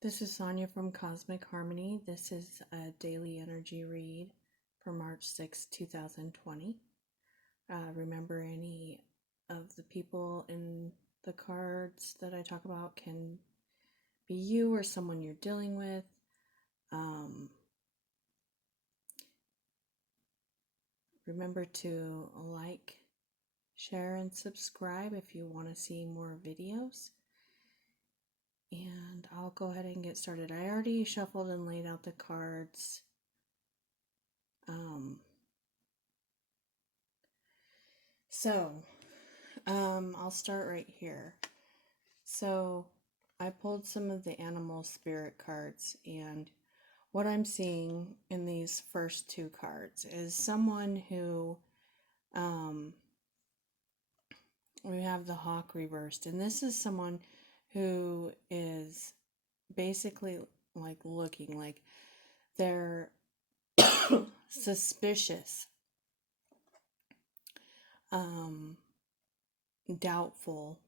This is Sonia from Cosmic Harmony. This is a daily energy read for March 6, 2020. Remember, any of the people in the cards that I talk about can be you or someone you're dealing with. Remember to like, share, and subscribe if you want to see more videos. And I'll go ahead and get started. I already shuffled and laid out the cards. I'll start right here. So I pulled some of the animal spirit cards, and what I'm seeing in these first two cards is someone who, we have the hawk reversed, and this is someone who is basically like looking like they're suspicious, doubtful,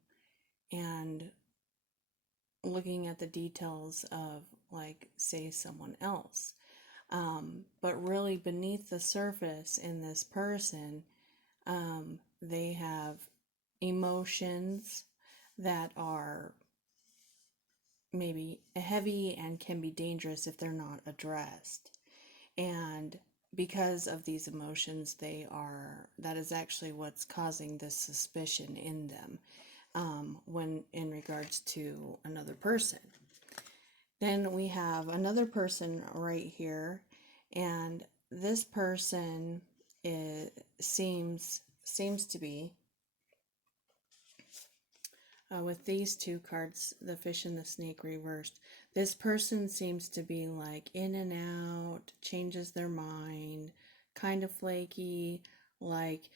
and looking at the details of, like, say, someone else. But really, beneath the surface in this person, they have emotions that are maybe heavy and can be dangerous if they're not addressed. And because of these emotions, that is actually what's causing this suspicion in them, when in regards to another person. Then we have another person right here, and this person seems to be, with these two cards, the fish and the snake reversed, this person seems to be like in and out, changes their mind, kind of flaky, like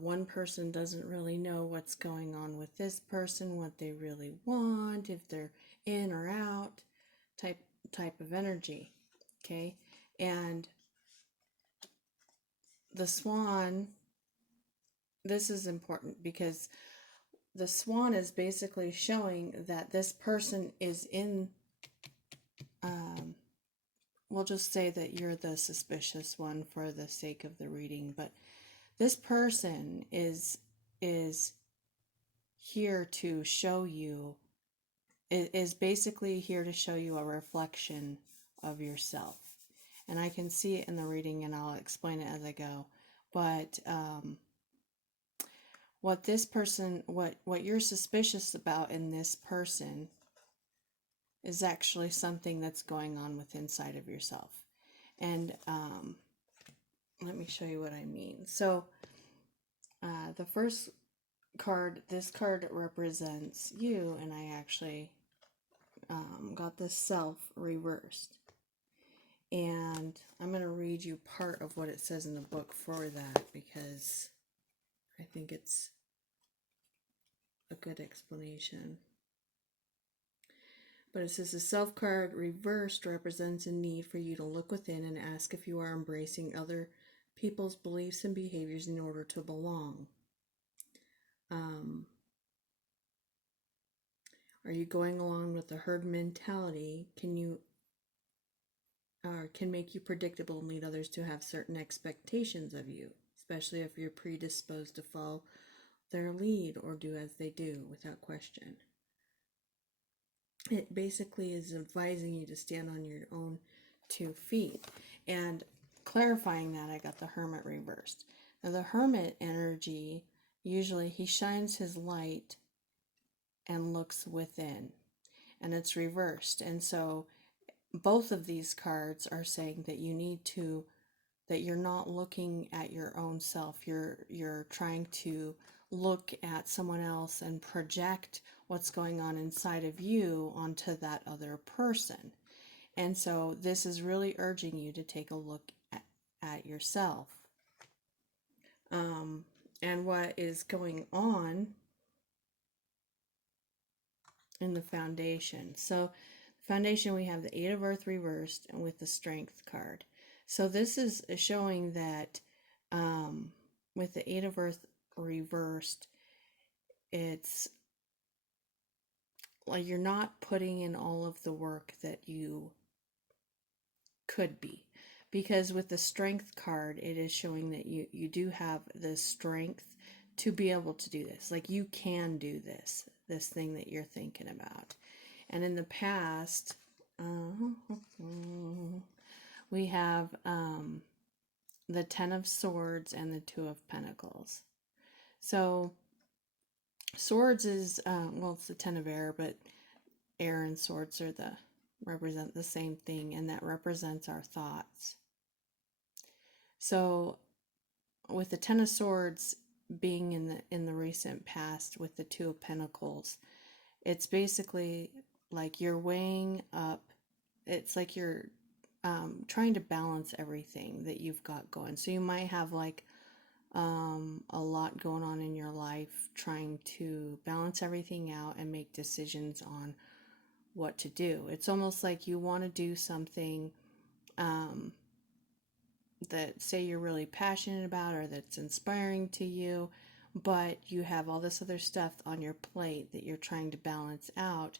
one person doesn't really know what's going on with this person, what they really want, if they're in or out, type of energy. Okay, and the swan, this is important because the swan is basically showing that this person is in, we'll just say that you're the suspicious one for the sake of the reading, but this person is here to show you, is basically here to show you a reflection of yourself. And I can see it in the reading, and I'll explain it as I go. But what this person, what you're suspicious about in this person is actually something that's going on with inside of yourself. And let me show you what I mean. So the first card, this card represents you, and I actually got this self reversed. And I'm going to read you part of what it says in the book for that, because I think it's a good explanation. But it says the self card reversed represents a need for you to look within and ask if you are embracing other people's beliefs and behaviors in order to belong. Are you going along with the herd mentality? Can make you predictable and lead others to have certain expectations of you, especially if you're predisposed to follow their lead or do as they do without question. It basically is advising you to stand on your own 2 feet. And clarifying that, I got the hermit reversed. Now the hermit energy, usually he shines his light and looks within, and it's reversed. And so both of these cards are saying that that you're not looking at your own self. You're trying to look at someone else and project what's going on inside of you onto that other person. And so this is really urging you to take a look at yourself. And what is going on in the foundation. So foundation, we have the 8 of Earth reversed and with the Strength card. So this is showing that with the 8 of Earth reversed, it's like you're not putting in all of the work that you could be. Because with the strength card, it is showing that you do have the strength to be able to do this. Like you can do this thing that you're thinking about. And in the past, we have the Ten of Swords and the Two of Pentacles. So swords is, well, it's the Ten of Air, but air and swords are represent the same thing, and that represents our thoughts. So with the Ten of Swords being in the recent past with the Two of Pentacles, it's basically like you're weighing up, it's like you're trying to balance everything that you've got going. So you might have like a lot going on in your life, trying to balance everything out and make decisions on what to do. It's almost like you want to do something that, say, you're really passionate about or that's inspiring to you, but you have all this other stuff on your plate that you're trying to balance out,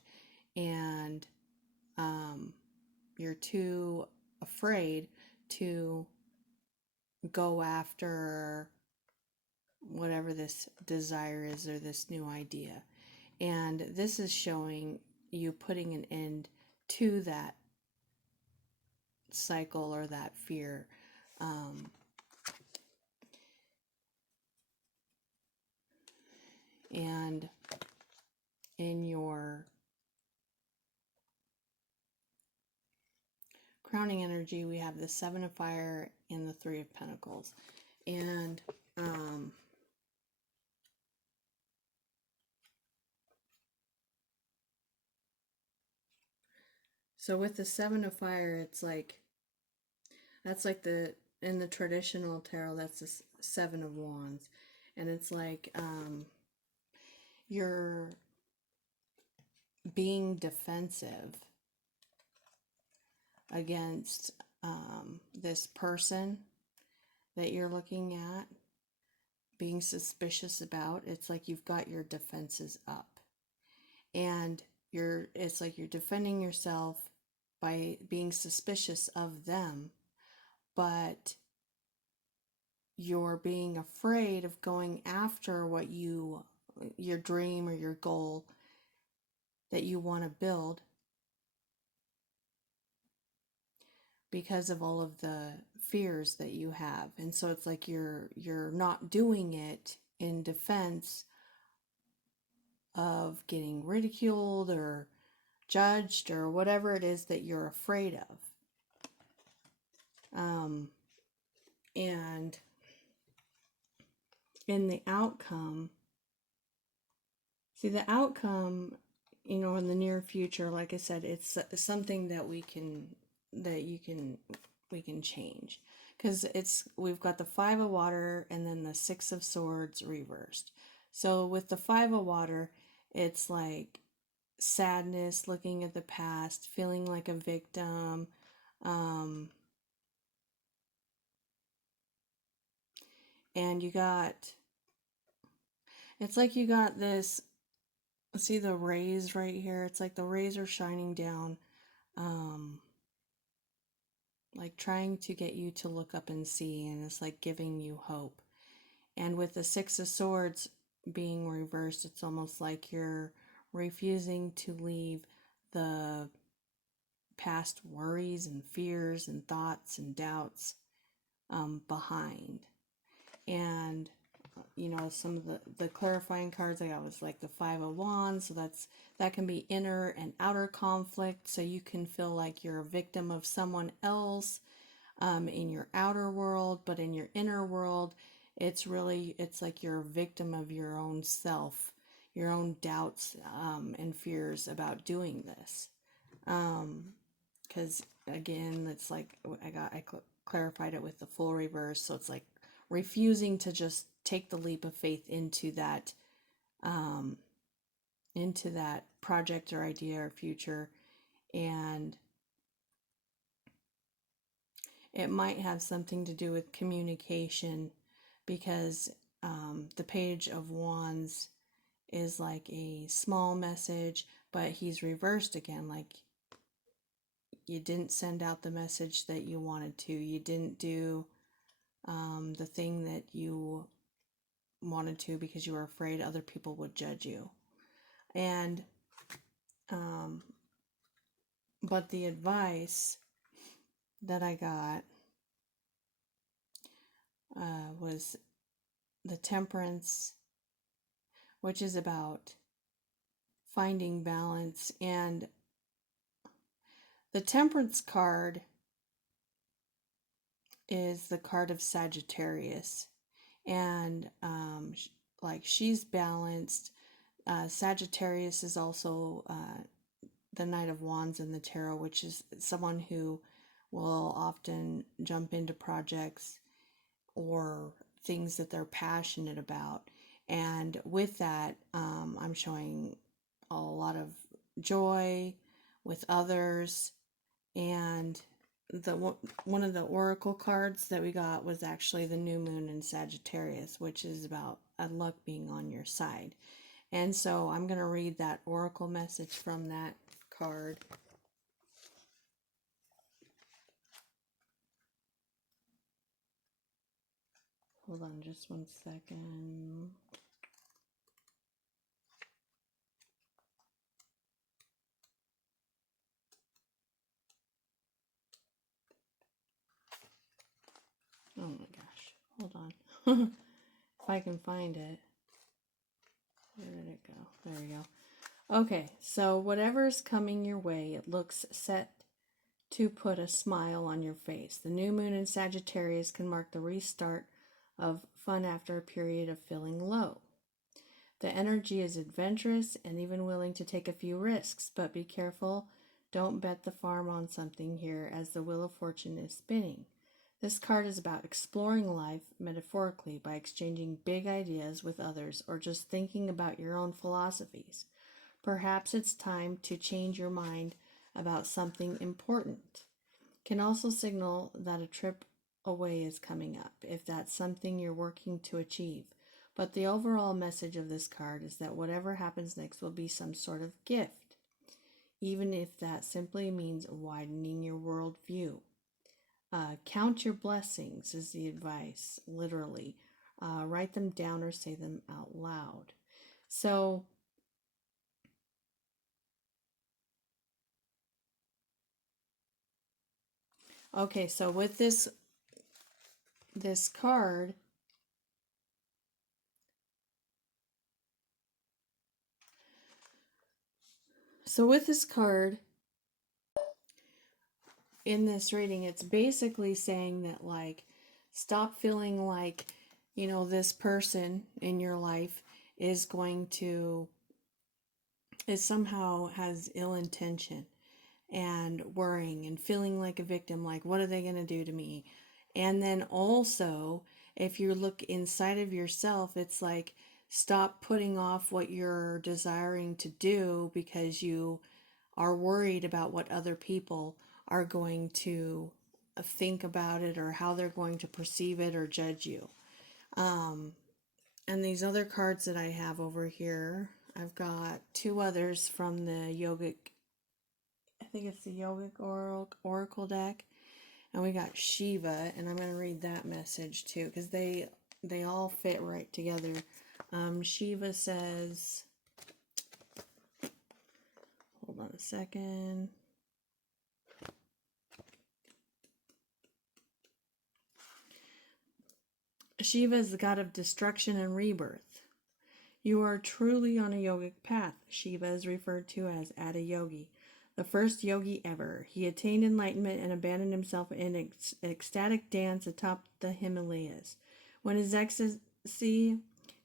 and you're too afraid to go after whatever this desire is or this new idea. And this is showing you putting an end to that cycle or that fear. And in your crowning energy, we have the Seven of Fire and the Three of Pentacles. And so with the Seven of Fire, it's like, that's like in the traditional tarot, that's the Seven of Wands. And it's like you're being defensive against this person that you're looking at, being suspicious about. It's like you've got your defenses up, and it's like you're defending yourself by being suspicious of them, but you're being afraid of going after what your dream or your goal that you want to build, because of all of the fears that you have. And so it's like you're not doing it in defense of getting ridiculed or judged or whatever it is that you're afraid of. And in the outcome, see, the outcome, in the near future, like I said, it's something that we can change, because we've got the Five of Water and then the Six of Swords reversed. So with the Five of Water, it's like sadness, looking at the past, feeling like a victim, and it's like you got this, see the rays right here? It's like the rays are shining down, like trying to get you to look up and see, and it's like giving you hope. And with the Six of Swords being reversed, it's almost like you're refusing to leave the past worries and fears and thoughts and doubts behind. And some of the clarifying cards I got was like the Five of Wands, so that can be inner and outer conflict. So you can feel like you're a victim of someone else in your outer world, but in your inner world, it's like you're a victim of your own self, your own doubts and fears about doing this. Because again, it's like I clarified it with the full reverse, so it's like refusing to just take the leap of faith into that project or idea or future. And it might have something to do with communication, because the Page of Wands is like a small message, but he's reversed again, like you didn't send out the message that you wanted to. You didn't do the thing that you wanted to because you were afraid other people would judge you. And but the advice that I got was the temperance, which is about finding balance. And the temperance card is the card of Sagittarius, and like she's balanced. Sagittarius is also the Knight of Wands in the tarot, which is someone who will often jump into projects or things that they're passionate about. And with that, I'm showing a lot of joy with others. And one of the oracle cards that we got was actually the new moon in Sagittarius, which is about luck being on your side. And so I'm going to read that oracle message from that card. Hold on just one second. Oh my gosh. Hold on. If I can find it. Where did it go? There we go. Okay, so whatever's coming your way, it looks set to put a smile on your face. The new moon in Sagittarius can mark the restart of fun after a period of feeling low. The energy is adventurous and even willing to take a few risks, but be careful. Don't bet the farm on something here, as the wheel of fortune is spinning. This card is about exploring life metaphorically by exchanging big ideas with others or just thinking about your own philosophies. Perhaps it's time to change your mind about something important. Can also signal that a trip away is coming up, if that's something you're working to achieve. But the overall message of this card is that whatever happens next will be some sort of gift, even if that simply means widening your worldview. Count your blessings is the advice, literally. Write them down or say them out loud. So, okay, so with this card, in this reading, it's basically saying that, like, stop feeling like, this person in your life is somehow has ill intention, and worrying and feeling like a victim, like, what are they going to do to me? And then also, if you look inside of yourself, it's like, stop putting off what you're desiring to do because you are worried about what other people are going to think about it, or how they're going to perceive it or judge you. And these other cards that I have over here, I've got two others from the yogic, I think it's the yogic oracle deck, and we got Shiva, and I'm going to read that message too, because they all fit right together. Shiva says, hold on a second. Shiva is the god of destruction and rebirth. You are truly on a yogic path. Shiva is referred to as Ada Yogi, the first yogi ever. He attained enlightenment and abandoned himself in ecstatic dance atop the Himalayas. When his ecstasy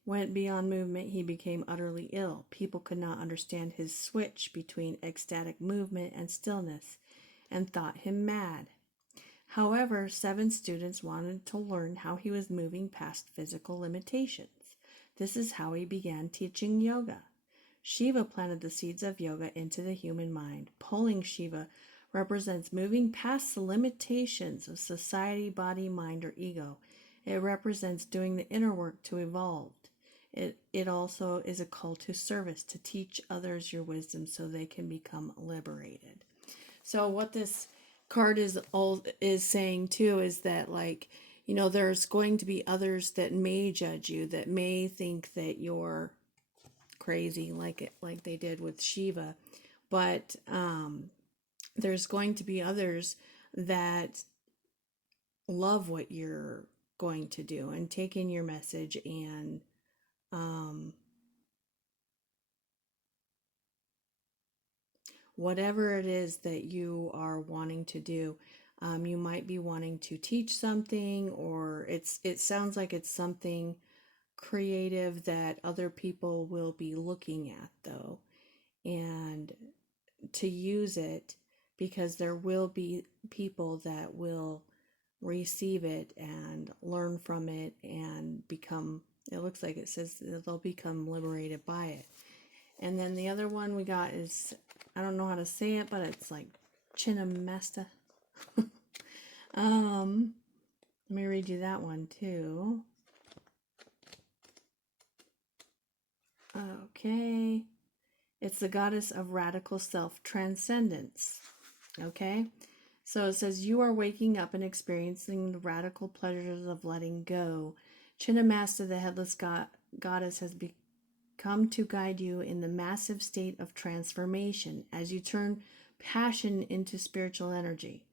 went beyond movement, he became utterly ill. People could not understand his switch between ecstatic movement and stillness, and thought him mad. However, 7 students wanted to learn how he was moving past physical limitations. This is how he began teaching yoga. Shiva planted the seeds of yoga into the human mind. Pulling Shiva represents moving past the limitations of society, body, mind, or ego. It represents doing the inner work to evolve. It also is a call to service, to teach others your wisdom so they can become liberated. So what this card is saying too is that, like, you know, there's going to be others that may judge you, that may think that you're crazy, like they did with Shiva, but there's going to be others that love what you're going to do and take in your message, and whatever it is that you are wanting to do. You might be wanting to teach something, or it sounds like it's something creative that other people will be looking at, though, and to use it, because there will be people that will receive it and learn from it and become, it looks like it says that they'll become liberated by it. And then the other one we got is, I don't know how to say it, but it's like Chinnamasta. Let me read you that one too. Okay. It's the goddess of radical self-transcendence. Okay. So it says, you are waking up and experiencing the radical pleasures of letting go. Chinnamasta, the headless goddess, has come to guide you in the massive state of transformation as you turn passion into spiritual energy.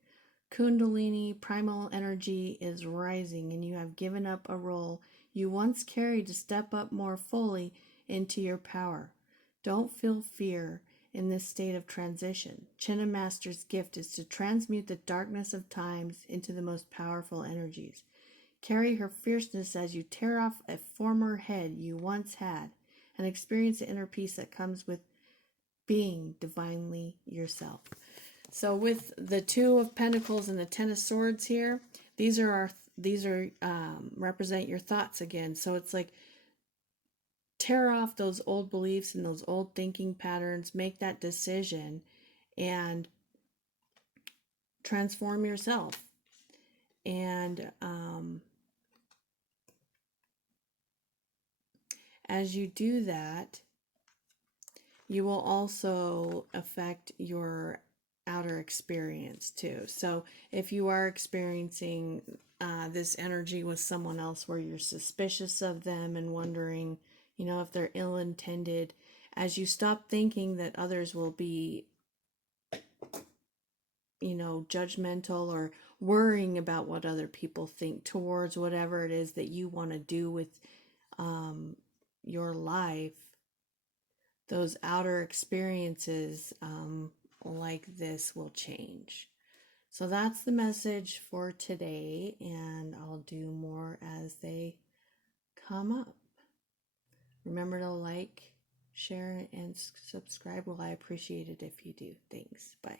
Kundalini, primal energy, is rising, and you have given up a role you once carried to step up more fully into your power. Don't feel fear in this state of transition. Chinnamasta's gift is to transmute the darkness of times into the most powerful energies. Carry her fierceness as you tear off a former head you once had, and experience the inner peace that comes with being divinely yourself. So with the Two of Pentacles and the Ten of Swords here, these are represent your thoughts again. So it's like, tear off those old beliefs and those old thinking patterns, make that decision, and transform yourself. And as you do that, you will also affect your outer experience too. So if you are experiencing this energy with someone else where you're suspicious of them and wondering, you know, if they're ill-intended, as you stop thinking that others will be, you know, judgmental or worrying about what other people think towards whatever it is that you want to do with your life, those outer experiences like this will change. So that's the message for today, and I'll do more as they come up. Remember to like, share, and subscribe. Well, I appreciate it if you do. Thanks. Bye.